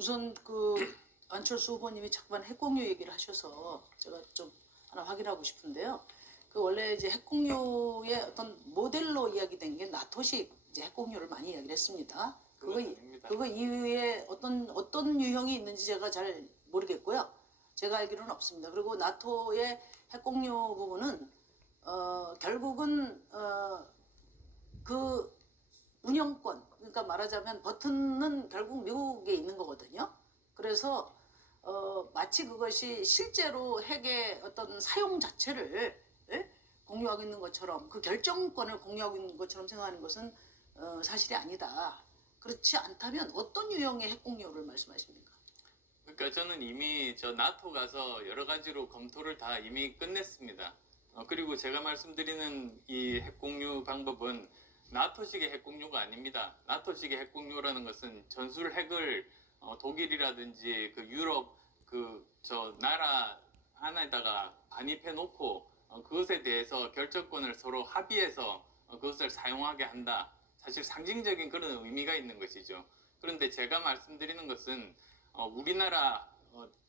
우선 그 안철수 후보님이 자꾸만 핵공유 얘기를 하셔서 제가 좀 하나 확인하고 싶은데요. 그 원래 이제 핵공유의 어떤 모델로 이야기된 게 나토식 이제 핵공유를 많이 이야기를 했습니다. 그거 이후에 어떤 유형이 있는지 제가 잘 모르겠고요. 제가 알기로는 없습니다. 그리고 나토의 핵공유 부분은 결국은 그 운영권, 그러니까 말하자면 버튼은 결국 미국에 있는 거거든요. 그래서 마치 그것이 실제로 핵의 어떤 사용 자체를 공유하고 있는 것처럼 그 결정권을 공유하고 있는 것처럼 생각하는 것은 사실이 아니다. 그렇지 않다면 어떤 유형의 핵 공유를 말씀하십니까? 그러니까 저는 이미 저 나토 가서 여러 가지로 검토를 다 이미 끝냈습니다. 그리고 제가 말씀드리는 이 핵공유 방법은 나토식의 핵공유가 아닙니다. 나토식의 핵공유라는 것은 전술 핵을 독일이라든지 그 유럽 그 저 나라 하나에다가 반입해 놓고 그것에 대해서 결정권을 서로 합의해서 그것을 사용하게 한다. 사실 상징적인 그런 의미가 있는 것이죠. 그런데 제가 말씀드리는 것은 우리나라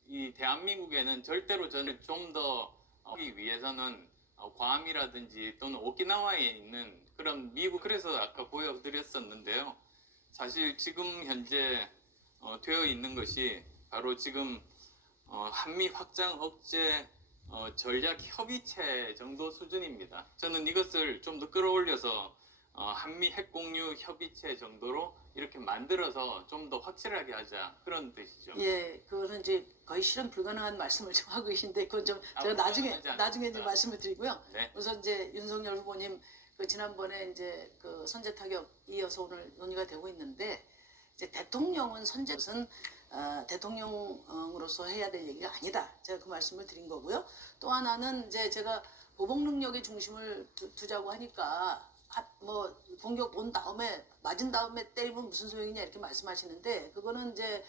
이 대한민국에는 절대로 저는 좀 더 하기 위해서는 괌이라든지 또는 오키나와에 있는 그런 미국, 그래서 아까 보여드렸었는데요. 사실 지금 현재 되어 있는 것이 바로 지금 한미 확장 억제 전략 협의체 정도 수준입니다. 저는 이것을 좀 더 끌어올려서 한미 핵공유 협의체 정도로 이렇게 만들어서 좀 더 확실하게 하자, 그런 뜻이죠. 예, 그거는 이제 거의 실현 불가능한 말씀을 좀 하고 계신데 그건 좀 제가 나중에 이제 말씀을 드리고요. 네. 우선 이제 윤석열 후보님 그 지난번에 이제 그 선제 타격 이어서 오늘 논의가 되고 있는데 이제 대통령은 선제는 대통령으로서 해야 될 얘기가 아니다. 제가 그 말씀을 드린 거고요. 또 하나는 이제 제가 보복 능력에 중심을 두자고 하니까 뭐 공격 온 다음에 맞은 다음에 때리면 무슨 소용이냐 이렇게 말씀하시는데 그거는 이제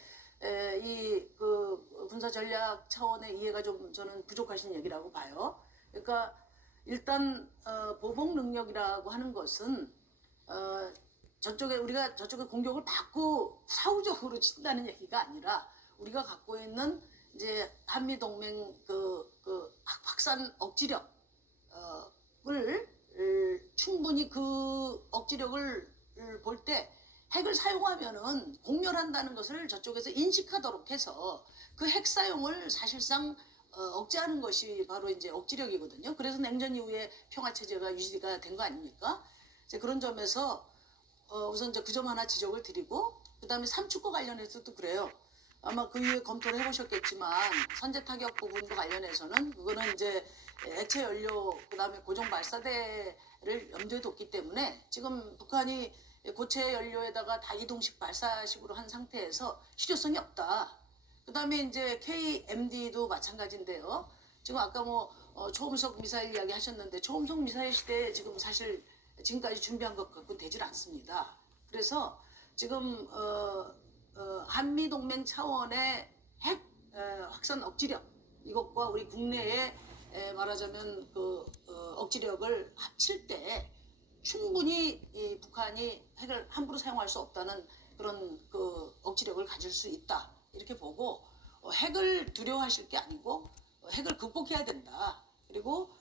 이 그 군사 전략 차원의 이해가 좀 저는 부족하신 얘기라고 봐요. 그러니까 일단 보복 능력이라고 하는 것은 우리가 저쪽에 공격을 받고 사후적으로 친다는 얘기가 아니라 우리가 갖고 있는 이제 한미 동맹 그 확산 억지력을 충분히 그 억지력을 볼 때 핵을 사용하면은 공멸한다는 것을 저쪽에서 인식하도록 해서 그 핵 사용을 사실상 억제하는 것이 바로 이제 억지력이거든요. 그래서 냉전 이후에 평화 체제가 유지가 된 거 아닙니까? 이제 그런 점에서 우선 이제 그 점 하나 지적을 드리고 그다음에 삼축과 관련해서도 그래요. 아마 그 이후에 검토를 해보셨겠지만 선제 타격 부분과 관련해서는 그거는 이제 액체 연료 그다음에 고정 발사대를 염두에 뒀기 때문에 지금 북한이 고체 연료에다가 다 이동식 발사식으로 한 상태에서 실효성이 없다. 그다음에 이제 KMD도 마찬가지인데요. 지금 아까 뭐 초음속 미사일 이야기 하셨는데 초음속 미사일 시대에 지금 사실 지금까지 준비한 것 갖고 되질 않습니다. 그래서 지금 한미 동맹 차원의 핵 확산 억지력 이것과 우리 국내의 말하자면 그 억지력을 합칠 때 충분히 이 북한이 핵을 함부로 사용할 수 없다는 그런 그 억지력을 가질 수 있다 이렇게 보고 핵을 두려워하실 게 아니고 핵을 극복해야 된다. 그리고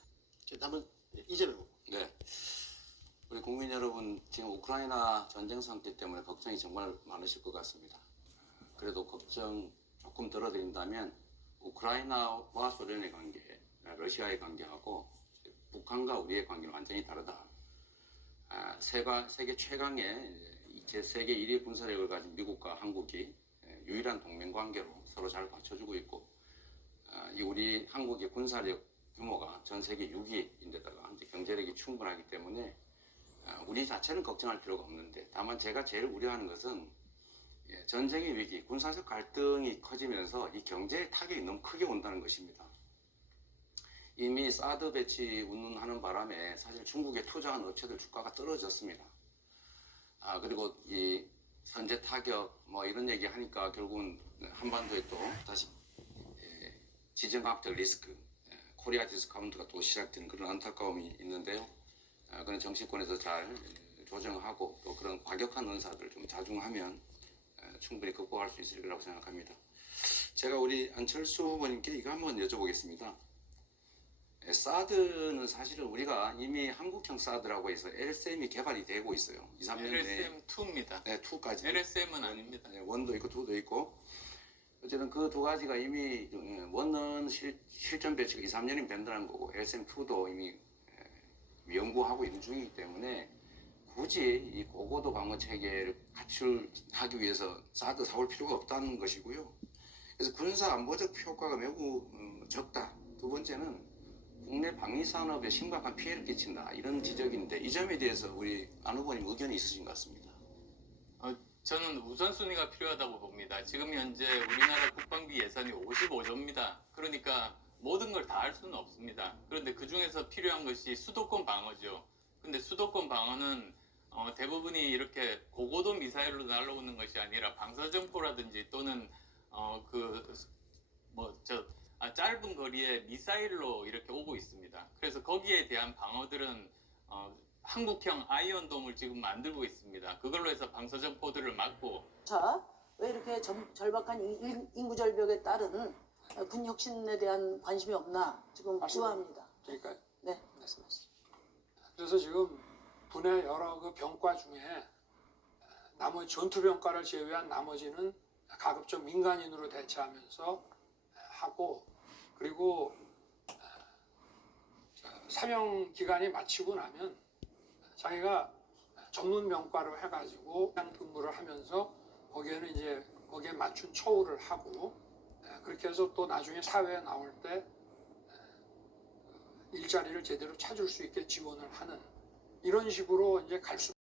다음은 이재명 후보. 네. 우리 국민 여러분, 지금 우크라이나 전쟁 상태 때문에 걱정이 정말 많으실 것 같습니다. 그래도 걱정 조금 덜어드린다면 우크라이나와 소련의 관계, 러시아의 관계하고 북한과 우리의 관계는 완전히 다르다. 세계 최강의 제 세계 1위 군사력을 가진 미국과 한국이 유일한 동맹 관계로 서로 잘 받쳐주고 있고, 이 우리 한국의 군사력 규모가 전 세계 6위인데다가 이제 경제력이 충분하기 때문에 우리 자체는 걱정할 필요가 없는데, 다만 제가 제일 우려하는 것은 전쟁의 위기, 군사적 갈등이 커지면서 이 경제의 타격이 너무 크게 온다는 것입니다. 이미 사드 배치 운운하는 바람에 사실 중국에 투자한 업체들 주가가 떨어졌습니다. 그리고 이 선제 타격 뭐 이런 얘기 하니까 결국은 한반도에 또 다시 지정학적 리스크, 코리아 디스카운트가 또 시작되는 그런 안타까움이 있는데요. 그런 정치권에서 잘 조정하고 또 그런 과격한 언사들 좀 자중하면 충분히 극복할 수 있을 거라고 생각합니다. 제가 우리 안철수 후보님께 이거 한번 여쭤보겠습니다. 사드는 사실은 우리가 이미 한국형 사드라고 해서 LSM이 개발이 되고 있어요. 2, 3년 내에. LSM2입니다. 네, 2까지. LSM은 아닙니다. 네, 1도 있고 2도 있고. 어쨌든 그 두 가지가 이미 1은 실전 배치가 2, 3년이면 된다는 거고 LSM2도 이미 연구하고 있는 중이기 때문에 굳이 이 고고도 방어 체계를 갖추기 위해서 사드 사올 필요가 없다는 것이고요. 그래서 군사 안보적 효과가 매우 적다. 두 번째는 국내 방위 산업에 심각한 피해를 끼친다. 이런 지적인데 이 점에 대해서 우리 안 후보님 의견이 있으신 것 같습니다. 저는 우선순위가 필요하다고 봅니다. 지금 현재 우리나라 국방비 예산이 55조입니다. 그러니까 모든 걸 다 할 수는 없습니다. 그런데 그 중에서 필요한 것이 수도권 방어죠. 근데 수도권 방어는 대부분이 이렇게 고고도 미사일로 날아오는 것이 아니라 방사점포라든지 또는 짧은 거리에 미사일로 이렇게 오고 있습니다. 그래서 거기에 대한 방어들은 한국형 아이언돔을 지금 만들고 있습니다. 그걸로 해서 방사점포들을 막고. 자, 왜 이렇게 절박한 인구 절벽에 따른 군 혁신에 대한 관심이 없나 지금 구합니다. 그러니까 네. 말씀하시죠. 그래서 지금 군의 여러 그 병과 중에 나머지 전투병과를 제외한 나머지는 가급적 민간인으로 대체하면서 하고, 그리고 사명 기간이 마치고 나면 자기가 전문 병과로 해가지고 근무를 하면서 거기에는 이제 거기에 맞춘 처우를 하고, 그렇게 해서 또 나중에 사회에 나올 때 일자리를 제대로 찾을 수 있게 지원을 하는 이런 식으로 이제 갈 수.